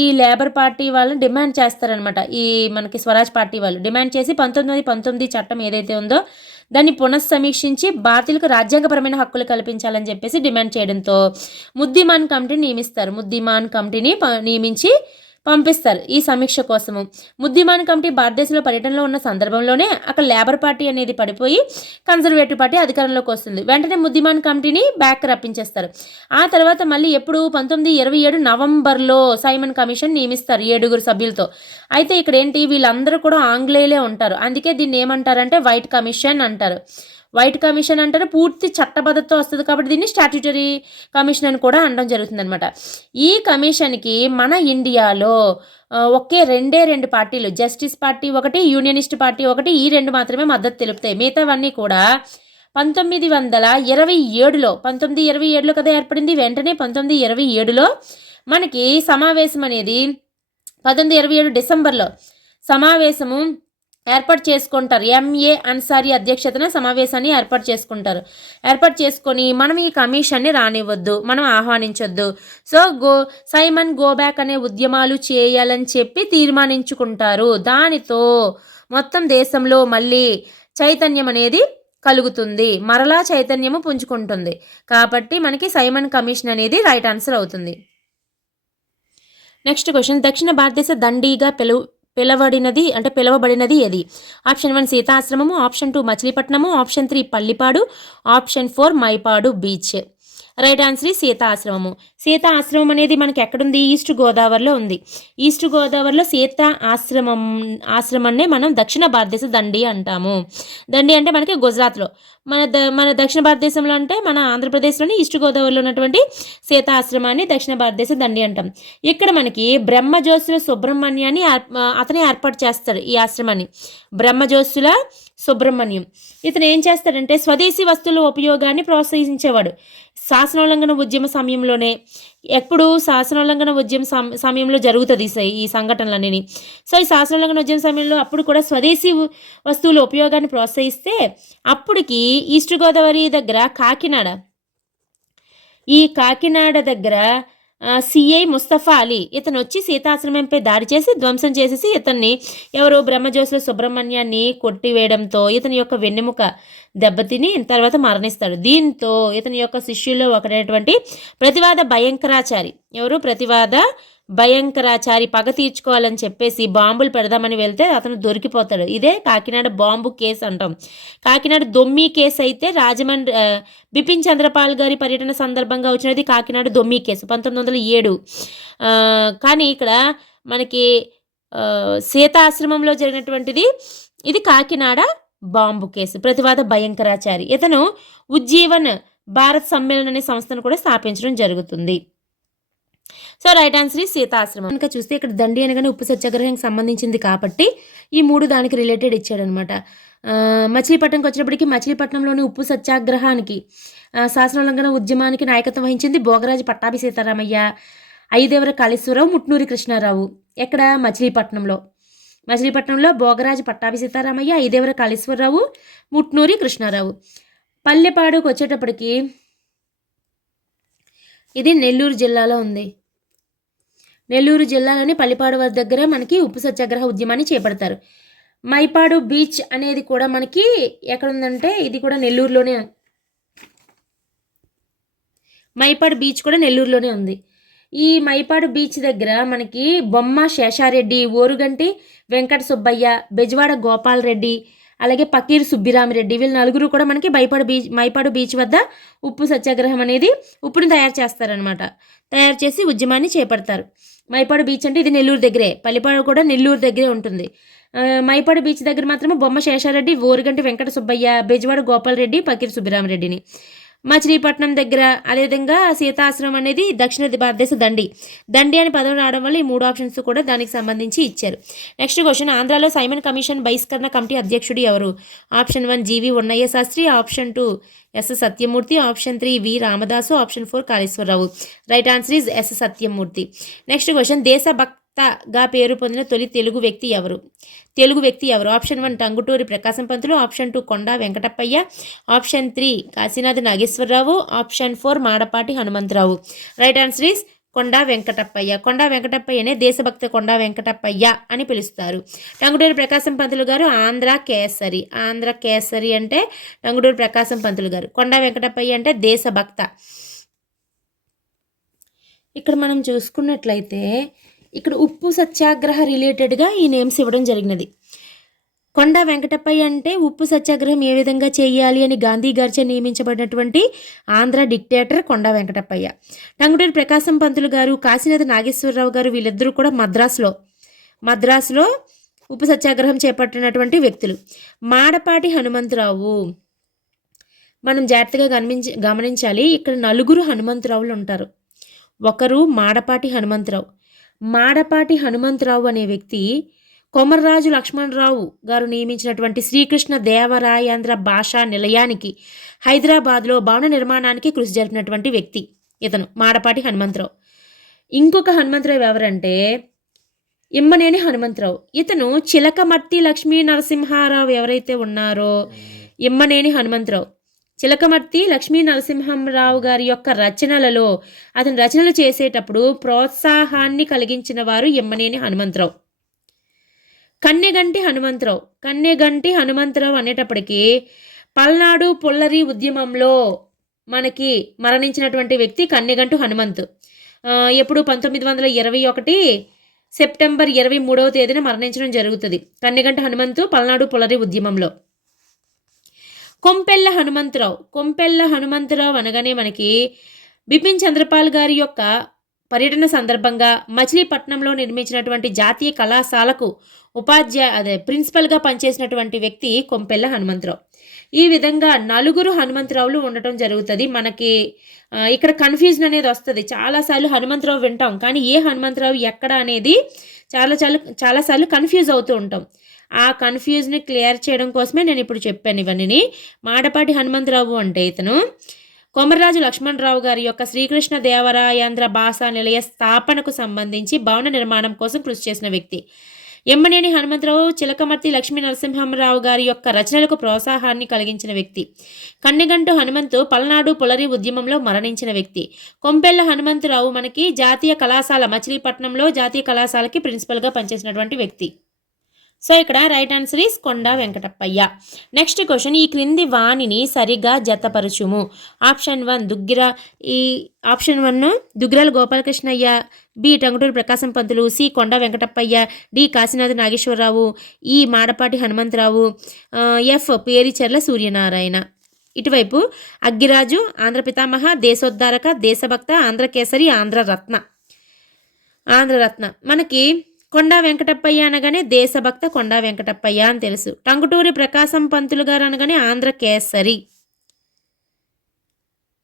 ఈ లేబర్ పార్టీ వాళ్ళని డిమాండ్ చేస్తారనమాట. ఈ మనకి స్వరాజ్ పార్టీ వాళ్ళు డిమాండ్ చేసి 1919 చట్టం ఏదైతే ఉందో దాన్ని పునఃసమీక్షించి భారతీయులకు రాజ్యాంగపరమైన హక్కులు కల్పించాలని చెప్పేసి డిమాండ్ చేయడంతో ముద్దిమాన్ కమిటీని నియమిస్తారు. ముద్దిమాన్ కమిటీని నియమించి పంపిస్తారు ఈ సమీక్ష కోసము. ముద్దిమాన్ కమిటీ భారతదేశంలో పర్యటనలో ఉన్న సందర్భంలోనే అక్కడ లేబర్ పార్టీ అనేది పడిపోయి కన్జర్వేటివ్ పార్టీ అధికారంలోకి వస్తుంది. వెంటనే ముద్దిమాన్ కమిటీని బ్యాక్ రప్పించేస్తారు. ఆ తర్వాత మళ్ళీ ఎప్పుడు 1927 నవంబర్లో సైమన్ కమిషన్ నియమిస్తారు 7 సభ్యులతో. అయితే ఇక్కడ ఏంటి వీళ్ళందరూ కూడా ఆంగ్లేయులే ఉంటారు. అందుకే దీన్ని ఏమంటారంటే వైట్ కమిషన్ అంటారు. వైట్ కమిషన్ అంటారు, పూర్తి చట్టబద్ధతో వస్తుంది కాబట్టి దీన్ని స్టాట్యూటరీ కమిషన్ అని కూడా అనడం జరుగుతుంది అనమాట. ఈ కమిషన్కి మన ఇండియాలో ఒకే 2 పార్టీలు, జస్టిస్ పార్టీ ఒకటి, యూనియనిస్ట్ పార్టీ ఒకటి, ఈ 2 మాత్రమే మద్దతు తెలుపుతాయి. మిగతావన్నీ కూడా 1927లో కదా ఏర్పడింది. వెంటనే 1927లో మనకి సమావేశం అనేది 1927 డిసెంబర్లో సమావేశము ఏర్పాటు చేసుకుంటారు. ఎంఏ అన్సారీ అధ్యక్షతన సమావేశాన్ని ఏర్పాటు చేసుకుంటారు. ఏర్పాటు చేసుకొని మనం ఈ కమిషన్ని రానివ్వద్దు, మనం ఆహ్వానించొద్దు, సో సైమన్ గోబ్యాక్ అనే ఉద్యమాలు చేయాలని చెప్పి తీర్మానించుకుంటారు. దానితో మొత్తం దేశంలో మళ్ళీ చైతన్యం అనేది కలుగుతుంది, మరలా చైతన్యము పుంజుకుంటుంది. కాబట్టి మనకి సైమన్ కమిషన్ అనేది రైట్ ఆన్సర్ అవుతుంది. నెక్స్ట్ క్వశ్చన్, దక్షిణ భారతదేశ దండిగా పిలవబడినది ఏది? ఆప్షన్ 1 సీతాశ్రమము, ఆప్షన్ 2 మచిలీపట్నము, option 3 Pallipadu, option 4 Mypadu beach. Right answer Sita ఆశ్రమము. సీతా ఆశ్రమం అనేది మనకి ఎక్కడుంది? ఈస్ట్ గోదావరిలో ఉంది. ఈస్ట్ గోదావరిలో సీతా ఆశ్రమాన్నే మనం దక్షిణ భారతదేశ దండి అంటాము. దండి అంటే మనకి గుజరాత్లో, మన దక్షిణ భారతదేశంలో అంటే మన ఆంధ్రప్రదేశ్లోని ఈస్ట్ గోదావరిలో ఉన్నటువంటి సీతా ఆశ్రమాన్ని దక్షిణ భారతదేశ దండి అంటాం. ఇక్కడ మనకి బ్రహ్మజోసుల సుబ్రహ్మణ్యాన్ని అతనే ఏర్పాటు చేస్తాడు ఈ ఆశ్రమాన్ని. బ్రహ్మజోసుల సుబ్రహ్మణ్యం ఇతను ఏం చేస్తాడంటే స్వదేశీ వస్తువుల ఉపయోగాన్ని ప్రోత్సహించేవాడు. శాసనోల్లంఘన ఉద్యమ సమయంలోనే, ఎప్పుడు శాసనోల్లంఘన ఉద్యమ సమయంలో జరుగుతుంది ఈ సంఘటనలన్నీ. సో ఈ శాసనోల్లంఘన ఉద్యమ సమయంలో అప్పుడు కూడా స్వదేశీ వస్తువుల ఉపయోగాన్ని ప్రోత్సహిస్తే అప్పటికి ఈస్ట్ గోదావరి దగ్గర కాకినాడ దగ్గర సిఐ ముస్తఫా అలీ ఇతను వచ్చి సీతాశ్రమంపై దాడి చేసి ధ్వంసం చేసేసి ఇతన్ని బ్రహ్మజోసుల సుబ్రహ్మణ్యాన్ని కొట్టివేయడంతో ఇతని యొక్క వెన్నెముక దెబ్బతిని తర్వాత మరణిస్తాడు. దీంతో ఇతని యొక్క శిష్యుల్లో ఒకటైనటువంటి ప్రతివాద భయంకరాచారి ప్రతివాద భయంకరాచారి పగ తీర్చుకోవాలని చెప్పేసి బాంబులు పెడదామని వెళ్తే అతను దొరికిపోతాడు. ఇదే కాకినాడ బాంబు కేసు అంటాం. కాకినాడ దొమ్మి కేసు అయితే రాజమండ్రి బిపిన్ చంద్రపాల్ గారి పర్యటన సందర్భంగా వచ్చినది కాకినాడ దొమ్మి కేసు 1907. కానీ ఇక్కడ మనకి సీతాశ్రమంలో జరిగినటువంటిది ఇది కాకినాడ బాంబు కేసు. ప్రతివాద భయంకరాచారి ఇతను ఉజ్జీవన్ భారత్ సమ్మేళన్ అనే సంస్థను కూడా స్థాపించడం జరుగుతుంది. సో రైట్ ఆన్సర్ ఈ సీతాశ్రమం. కనుక చూస్తే ఇక్కడ దండి అనగానే ఉప్పు సత్యాగ్రహానికి సంబంధించింది కాబట్టి ఈ 3 దానికి రిలేటెడ్ ఇచ్చాడనమాట. మచిలీపట్నంకి వచ్చేటప్పటికి మచిలీపట్నంలోని ఉప్పు సత్యాగ్రహానికి శాసనోల్లంఘన ఉద్యమానికి నాయకత్వం వహించింది భోగరాజు పట్టాభి సీతారామయ్య, ఐదేవర కాళేశ్వరరావు, ముట్నూరి కృష్ణారావు. ఎక్కడ మచిలీపట్నంలో భోగరాజు పట్టాభి సీతారామయ్య, ఐదేవర కాళేశ్వరరావు, ముట్నూరి కృష్ణారావు. పల్లెపాడుకు వచ్చేటప్పటికి ఇది నెల్లూరు జిల్లాలో ఉంది. నెల్లూరు జిల్లాలోని పల్లిపాడు వారి దగ్గర మనకి ఉప్పు సత్యాగ్రహ ఉద్యమాన్ని చేపడతారు. మైపాడు బీచ్ అనేది కూడా మనకి ఎక్కడ ఉందంటే ఇది కూడా నెల్లూరులోనే. మైపాడు బీచ్ కూడా నెల్లూరులోనే ఉంది. ఈ మైపాడు బీచ్ దగ్గర మనకి బొమ్మ శేషారెడ్డి, ఓరుగంటి వెంకట సుబ్బయ్య, బెజవాడ గోపాల్ రెడ్డి, అలాగే పకీర్ సుబ్బిరామిరెడ్డి వీళ్ళు నలుగురు కూడా మనకి మైపాడు బీచ్ వద్ద ఉప్పు సత్యాగ్రహం అనేది ఉప్పుని తయారు చేస్తారనమాట. తయారు చేసి ఉద్యమాన్ని చేపడతారు. మైపాడు బీచ్ అంటే ఇది నెల్లూరు దగ్గరే, పల్లిపాడు కూడా నెల్లూరు దగ్గరే ఉంటుంది. మైపాడు బీచ్ దగ్గర మాత్రమే బొమ్మ శేషారెడ్డి, ఓరుగంటి వెంకట సుబ్బయ్య, బెజవాడ గోపాల్ రెడ్డి, పకీర్ సుబ్బిరామిరెడ్డిని. మచిలీపట్నం దగ్గర అదేవిధంగా సీతాశ్రమం అనేది దక్షిణ భారతదేశ దండి అని పదం రావడం వల్ల ఈ 3 ఆప్షన్స్ కూడా దానికి సంబంధించి ఇచ్చారు. నెక్స్ట్ క్వశ్చన్, ఆంధ్రాలో సైమన్ కమిషన్ బహిష్కరణ కమిటీ అధ్యక్షుడు ఎవరు? Option 1 G V Unnayya Sastri, option 2 S Satyamurthy, option 3 V Ramadasu, option 4 Kaleswararao. Right answer is S Satyamurthy. Next question, దేశభక్తగా పేరు పొందిన తొలి తెలుగు వ్యక్తి ఎవరు? Option 1 Tanguturi Prakasam Pantulu, option 2 Konda Venkatappayya, option 3 Kasinath Nageswararao, option 4 Madapati Hanumantharao. Right answer is Konda Venkatappayya. Konda వెంకటప్పయ్యనే దేశభక్త కొండా వెంకటప్పయ్య అని పిలుస్తారు. టంగుటూరి ప్రకాశం పంతులు గారు ఆంధ్ర కేసరి అంటే టంగుటూరి ప్రకాశం పంతులు గారు. కొండా వెంకటప్పయ్య అంటే దేశభక్త. ఇక్కడ మనం చూసుకున్నట్లయితే ఇక్కడ ఉప్పు సత్యాగ్రహ రిలేటెడ్గా ఈ నేమ్స్ ఇవ్వడం జరిగినది. కొండా వెంకటప్పయ్య అంటే ఉప్పు సత్యాగ్రహం ఏ విధంగా చేయాలి అని గాంధీ గారిచే నియమించబడినటువంటి ఆంధ్ర డిక్టేటర్ కొండా వెంకటప్పయ్య. టంగుటూరి ప్రకాశం పంతులు గారు, కాశీనాథ్ నాగేశ్వరరావు గారు వీళ్ళిద్దరూ కూడా మద్రాసులో ఉప్పు సత్యాగ్రహం చేపట్టినటువంటి వ్యక్తులు. మాడపాటి హనుమంతరావు మనం జాగ్రత్తగా గమనించాలి. ఇక్కడ 4 హనుమంతరావులు ఉంటారు. ఒకరు మాడపాటి హనుమంతరావు అనే వ్యక్తి కొమర్రాజు లక్ష్మణరావు గారు నియమించినటువంటి శ్రీకృష్ణ దేవరాయాంధ్ర భాషా నిలయానికి హైదరాబాద్లో భవన నిర్మాణానికి కృషి జరిపినటువంటి వ్యక్తి ఇతను మాడపాటి హనుమంతరావు. ఇంకొక హనుమంతరావు ఎవరంటే ఇమ్మనేని హనుమంతరావు. ఇతను చిలకమర్తి లక్ష్మీ నరసింహారావు ఎవరైతే ఉన్నారో ఇమ్మనేని హనుమంతరావు చిలకమర్తి లక్ష్మీ నరసింహరావు గారి యొక్క రచనలలో అతను రచనలు చేసేటప్పుడు ప్రోత్సాహాన్ని కలిగించిన వారు ఇమ్మనేని హనుమంతరావు. కన్నెగంటి హనుమంతరావు అనేటప్పటికీ పల్నాడు పుల్లరి ఉద్యమంలో మనకి మరణించినటువంటి వ్యక్తి కన్నెగంటు హనుమంతు. ఎప్పుడు 1921 సెప్టెంబర్ 23వ తేదీన మరణించడం జరుగుతుంది. కన్నెగంటు హనుమంతు పల్నాడు పుల్లరి ఉద్యమంలో. కొంపెల్ల హనుమంతరావు అనగానే మనకి బిపిన్ చంద్రపాల్ గారి యొక్క పర్యటన సందర్భంగా మచిలీపట్నంలో నిర్మించినటువంటి జాతీయ కళాశాలకు ప్రిన్సిపల్గా పనిచేసినటువంటి వ్యక్తి కొంపెల్ల హనుమంతరావు. ఈ విధంగా 4 హనుమంతరావులు ఉండటం జరుగుతుంది. మనకి ఇక్కడ కన్ఫ్యూజన్ అనేది వస్తుంది. చాలాసార్లు హనుమంతరావు వింటాం, కానీ ఏ హనుమంతరావు ఎక్కడ అనేది చాలాసార్లు కన్ఫ్యూజ్ అవుతూ ఉంటాం. ఆ కన్ఫ్యూజ్ని క్లియర్ చేయడం కోసమే నేను ఇప్పుడు చెప్పాను ఇవన్నీ. మాడపాటి హనుమంతరావు అంటే ఇతను కొమర్రాజు లక్ష్మణరావు గారి యొక్క శ్రీకృష్ణ దేవరాయాంధ్ర భాషా నిలయ స్థాపనకు సంబంధించి భవన నిర్మాణం కోసం కృషి చేసిన వ్యక్తి. ఎమ్మనేని హనుమంతరావు చిలకమర్తి లక్ష్మీ నరసింహరావు గారి యొక్క రచనలకు ప్రోత్సాహాన్ని కలిగించిన వ్యక్తి. కన్నెగంటు హనుమంతు పల్నాడు పులరి ఉద్యమంలో మరణించిన వ్యక్తి. కొంపెల్ల హనుమంతరావు మనకి జాతీయ కళాశాల మచిలీపట్నంలో జాతీయ కళాశాలకి ప్రిన్సిపల్గా పనిచేసినటువంటి వ్యక్తి. సో ఇక్కడ right answer is Konda Venkatappayya. Next question, ఈ క్రింది వాణిని సరిగా జతపరచుము. Option 1 option 1 Duggirala Gopalakrishnayya, B Tanguturi Prakasam Pantulu, C Konda Venkatappayya, D Kasinatha Nageswararao, E Madapati Hanumantharao, F Pericherla Suryanarayana. ఇటువైపు అగ్గిరాజు, ఆంధ్ర పితామహ, దేశోద్ధారక, దేశభక్త, ఆంధ్రకేసరి, ఆంధ్రరత్న. మనకి కొండా వెంకటప్పయ్య అనగానే దేశభక్త కొండా వెంకటప్పయ్య అని తెలుసు. టంగుటూరి ప్రకాశం పంతులు గారు అనగానే ఆంధ్రకేసరి.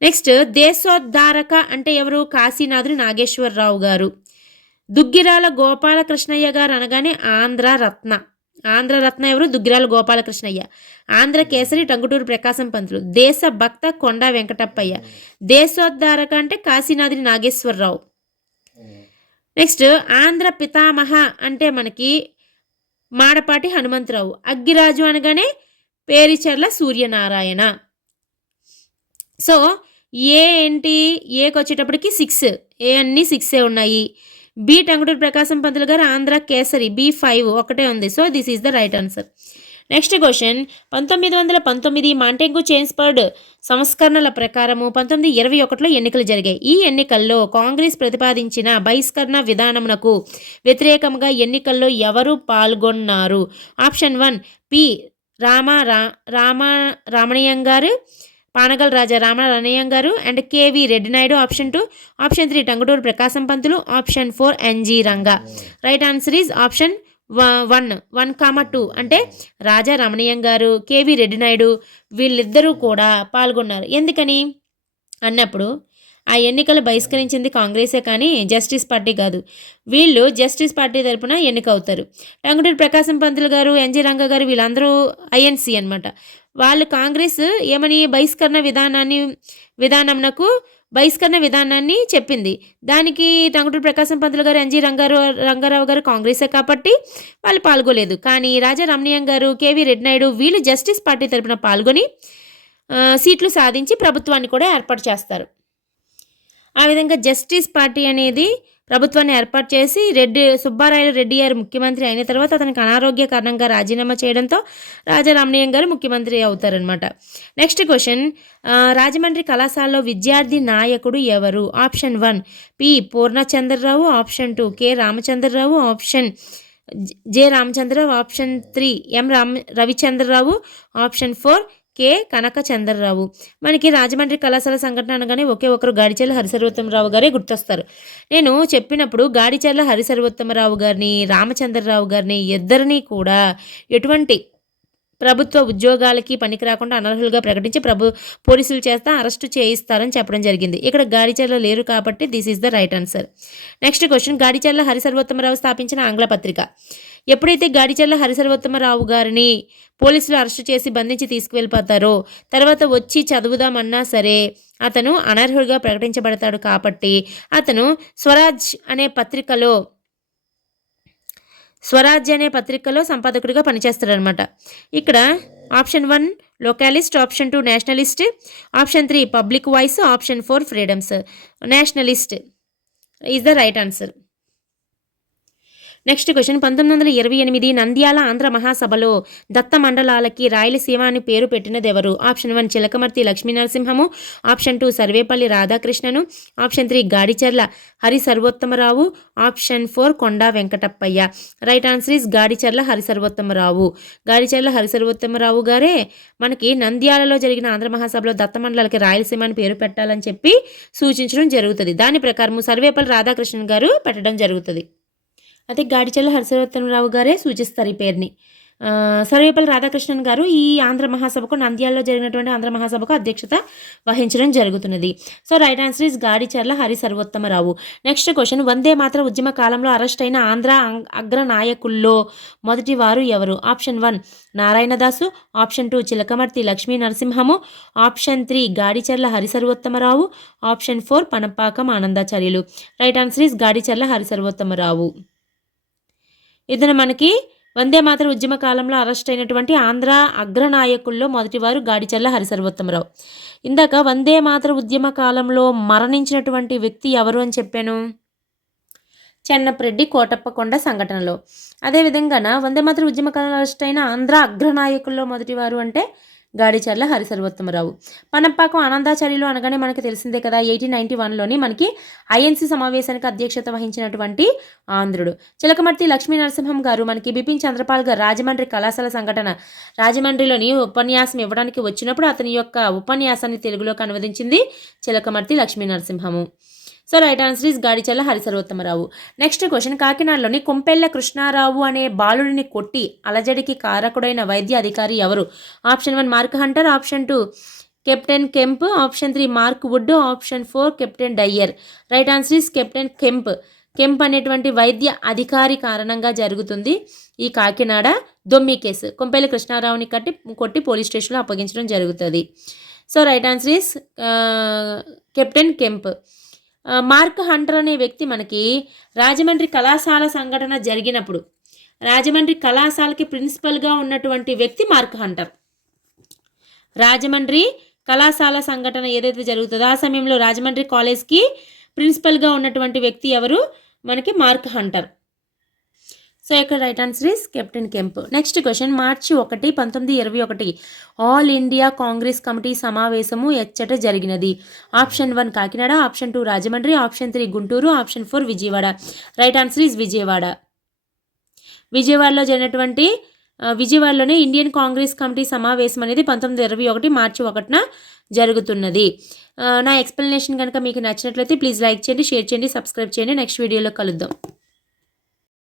నెక్స్ట్ దేశోద్ధారక అంటే ఎవరు? కాశీనాథుని నాగేశ్వరరావు గారు. దుగ్గిరాల గోపాలకృష్ణయ్య గారు అనగానే ఆంధ్రరత్న ఎవరు? దుగ్గిరాల గోపాలకృష్ణయ్య. ఆంధ్రకేసరి టంగుటూరి ప్రకాశం పంతులు. దేశభక్త కొండా వెంకటప్పయ్య. దేశోద్ధారక అంటే కాశీనాథుని నాగేశ్వరరావు. నెక్స్ట్ ఆంధ్ర పితామహ అంటే మనకి మాడపాటి హనుమంతరావు. అగ్గిరాజు అనగానే పేరిచెర్ల సూర్యనారాయణ. సో ఏకి వచ్చేటప్పటికి 6, ఏ అన్ని 6 ఉన్నాయి. బి టంగుటూరి ప్రకాశం పంతులు గారు ఆంధ్రకేసరి, బి 5 ఒకటే ఉంది. So this is the right answer. Next question, 1919 Montagu Chelmsford సంస్కరణల ప్రకారము 1921లో ఎన్నికలు జరిగాయి. ఈ ఎన్నికల్లో కాంగ్రెస్ ప్రతిపాదించిన బహిష్కరణ విధానమునకు వ్యతిరేకంగా ఎన్నికల్లో ఎవరు పాల్గొన్నారు? ఆప్షన్ 1 పి రామణీయం గారు, పానగల్ రాజా రామరణీయం గారు and KV Reddy Naidu. Option 2. Option 3 Tanguturi Prakasam Pantulu. Option 4 NG Ranga. Right answer is option 1, 2 అంటే రాజా రమణీయం గారు, కేవి రెడ్డి నాయుడు వీళ్ళిద్దరూ కూడా పాల్గొన్నారు. ఎందుకని అన్నప్పుడు ఆ ఎన్నికలు బహిష్కరించింది కాంగ్రెసే కానీ జస్టిస్ పార్టీ కాదు. వీళ్ళు జస్టిస్ పార్టీ తరపున ఎన్నికవుతారు. టంగుటూరి ప్రకాశం పంతులు గారు, ఎన్జి రంగా గారు వీళ్ళందరూ ఐఎన్సి అనమాట. వాళ్ళు కాంగ్రెస్ ఏమని బహిష్కరణ విధానాన్ని చెప్పింది. దానికి టంగుటూరి ప్రకాశం పంతులు గారు, ఎన్జి రంగారావు గారు కాంగ్రెసే కాబట్టి వాళ్ళు పాల్గొలేదు. కానీ రాజా రమణీయం గారు, కేవి రెడ్డి నాయుడు వీళ్ళు జస్టిస్ పార్టీ తరపున పాల్గొని సీట్లు సాధించి ప్రభుత్వాన్ని కూడా ఏర్పాటు చేస్తారు. ఆ విధంగా జస్టిస్ పార్టీ అనేది ప్రభుత్వాన్ని ఏర్పాటు చేసి సుబ్బారాయుడు రెడ్డి గారు ముఖ్యమంత్రి అయిన తర్వాత అతనికి అనారోగ్య కారణంగా రాజీనామా చేయడంతో రాజా రమణీయం గారు ముఖ్యమంత్రి అవుతారనమాట. నెక్స్ట్ క్వశ్చన్, రాజమండ్రి కళాశాలలో విద్యార్థి నాయకుడు ఎవరు? Option 1 P Purnachandrarao, option 2 K Ramachandrarao, option J Ramachandrarao, option 3 M Ravichandrarao, option 4 K Kanakachandrarao. మనకి రాజమండ్రి కళాశాల సంఘటన అనగానే ఒకే ఒకరు గాడిచెర్ల హరిసర్వోత్తమరావు గారే గుర్తొస్తారు. నేను చెప్పినప్పుడు గాడిచెర్ల హరిసర్వోత్తమరావు గారిని, రామచంద్రరావు గారిని ఇద్దరిని కూడా ఎటువంటి ప్రభుత్వ ఉద్యోగాలకి పనికి రాకుండా అనర్హులుగా ప్రకటించి పోలీసులు చేత అరెస్టు చేయిస్తారని చెప్పడం జరిగింది. ఇక్కడ గాడిచెర్ల లేరు కాబట్టి this is the right answer. Next question, Gadicherla Harisarvottama Rao స్థాపించిన ఆంగ్ల పత్రిక. ఎప్పుడైతే గాడిచెర్ల హరిసర్వోత్తమరావు గారిని పోలీసులు అరెస్టు చేసి బంధించి తీసుకువెళ్ళిపోతారో తర్వాత వచ్చి చదువుదామన్నా సరే అతను అనర్హుడిగా ప్రకటించబడతాడు. కాబట్టి అతను స్వరాజ్ అనే పత్రికలో సంపాదకుడిగా పనిచేస్తాడనమాట. ఇక్కడ option 1 localist, option 2 nationalist, option 3 public voice, option 4 freedoms. Nationalist is the right answer. Next question, 1928 Nandyal Andhra మహాసభలో దత్త మండలాలకి రాయలసీమ అని పేరు పెట్టినది ఎవరు? Option 1 Chilakamarti Lakshminarasimham, option 2 Sarvepalli Radhakrishnan, option 3 Gadicherla Harisarvottamarao, option 4 Konda Venkatappayya. Right answer is Gadicherla Harisarvottamarao. Gadicherla Harisarvottamarao గారే మనకి నంద్యాలలో జరిగిన ఆంధ్ర మహాసభలో దత్త మండలాలకి రాయలసీమ అని పేరు పెట్టాలని చెప్పి సూచించడం జరుగుతుంది. దాని ప్రకారం సర్వేపల్లి రాధాకృష్ణన్ గారు పెట్టడం జరుగుతుంది. అయితే గాడిచెర్ల హరిసర్వోత్తమరావు గారే సూచిస్తారు ఈ పేరుని. సర్వేపల్లి రాధాకృష్ణన్ గారు ఈ ఆంధ్ర మహాసభకు, నంద్యాలలో జరిగినటువంటి ఆంధ్ర మహాసభకు అధ్యక్షత వహించడం జరుగుతున్నది. So right answer is Gadicherla Harisarvottamarao. Next question, వందే మాతర ఉద్యమ కాలంలో అరెస్ట్ అయిన ఆంధ్ర అగ్రనాయకుల్లో మొదటి వారు ఎవరు? Option 1 Narayanadasu, option 2 Chilakamarti Lakshmi Narasimham, option 3 Gadicherla Harisarvottamarao, option 4 Panapakam Anandacharyulu. Right answer is Gadicherla Harisarvottamarao. ఇతను మనకి వందే మాతర ఉద్యమ కాలంలో అరెస్ట్ అయినటువంటి ఆంధ్ర అగ్రనాయకుల్లో మొదటివారు గాడిచెర్ల హరిసర్వోత్తమరావు. ఇందాక వందే మాతర ఉద్యమ కాలంలో మరణించినటువంటి వ్యక్తి ఎవరు అని చెప్పాను? చెన్నప్రెడ్డి కోటప్పకొండ సంఘటనలో. అదేవిధంగా వందేమాతర ఉద్యమకారులైన ఆంధ్ర అగ్రనాయకుల్లో మొదటివారు అంటే గాడిచర్ల హరిసర్వోత్తమరావు. పనప్పాకం ఆనందాచార్యులు అనగానే మనకి తెలిసిందే కదా, 1891లోని మనకి ఐఎన్సీ సమావేశానికి అధ్యక్షత వహించినటువంటి ఆంధ్రుడు. చిలకమర్తి లక్ష్మీ నరసింహం గారు మనకి బిపిన్ చంద్రపాల్ గారు రాజమండ్రి కళాశాల సంఘటన రాజమండ్రిలోని ఉపన్యాసం ఇవ్వడానికి వచ్చినప్పుడు అతని యొక్క ఉపన్యాసాన్ని తెలుగులోకి అనువదించింది Chilakamarti Lakshmi Narasimham. So right answer is Gadicharla Harisarvottamarao. Next question, కాకినాడలోని కొంపెల్ల కృష్ణారావు అనే బాలుడిని కొట్టి అలజడికి కారకుడైన వైద్య అధికారి ఎవరు? Option 1 Mark Hunter, option 2 captain Kemp, option 3 Mark Wood, option 4 captain Dyer. Right answer is captain Kemp. Kemp అనేటువంటి వైద్య అధికారి కారణంగా జరుగుతుంది ఈ కాకినాడ దొమ్మి కేసు. కొంపెల్లి కృష్ణారావుని కొట్టి పోలీస్ స్టేషన్లో అప్పగించడం జరుగుతుంది. So right answer is captain kemp. Mark Hunter అనే వ్యక్తి మనకి రాజమండ్రి కళాశాల సంఘటన జరిగినప్పుడు రాజమండ్రి కళాశాలకి ప్రిన్సిపల్గా ఉన్నటువంటి వ్యక్తి మార్క్ హంటర్. రాజమండ్రి కళాశాల సంఘటన ఏదైతే జరుగుతుందో ఆ సమయంలో రాజమండ్రి కాలేజ్కి ప్రిన్సిపల్గా ఉన్నటువంటి వ్యక్తి ఎవరు? మనకి మార్క్ హంటర్. సో ఇక్కడ right answer is captain Kemp. Next question, March 1, 1921 all India Congress committee సమావేశము ఎచ్చట జరిగినది? Option 1 Kakinada, option 2 Rajahmundry, option 3 Guntur, option 4 Vijayawada. Right answer is Vijayawada. విజయవాడలో జరిగినటువంటి విజయవాడలోనే ఇండియన్ కాంగ్రెస్ కమిటీ సమావేశం అనేది 1921 మార్చి 1న జరుగుతున్నది. నా ఎక్స్ప్లెనేషన్ కనుక మీకు నచ్చినట్లయితే ప్లీజ్ లైక్ చేయండి, షేర్ చేయండి, సబ్స్క్రైబ్ చేయండి. నెక్స్ట్ వీడియోలో కలుద్దాం.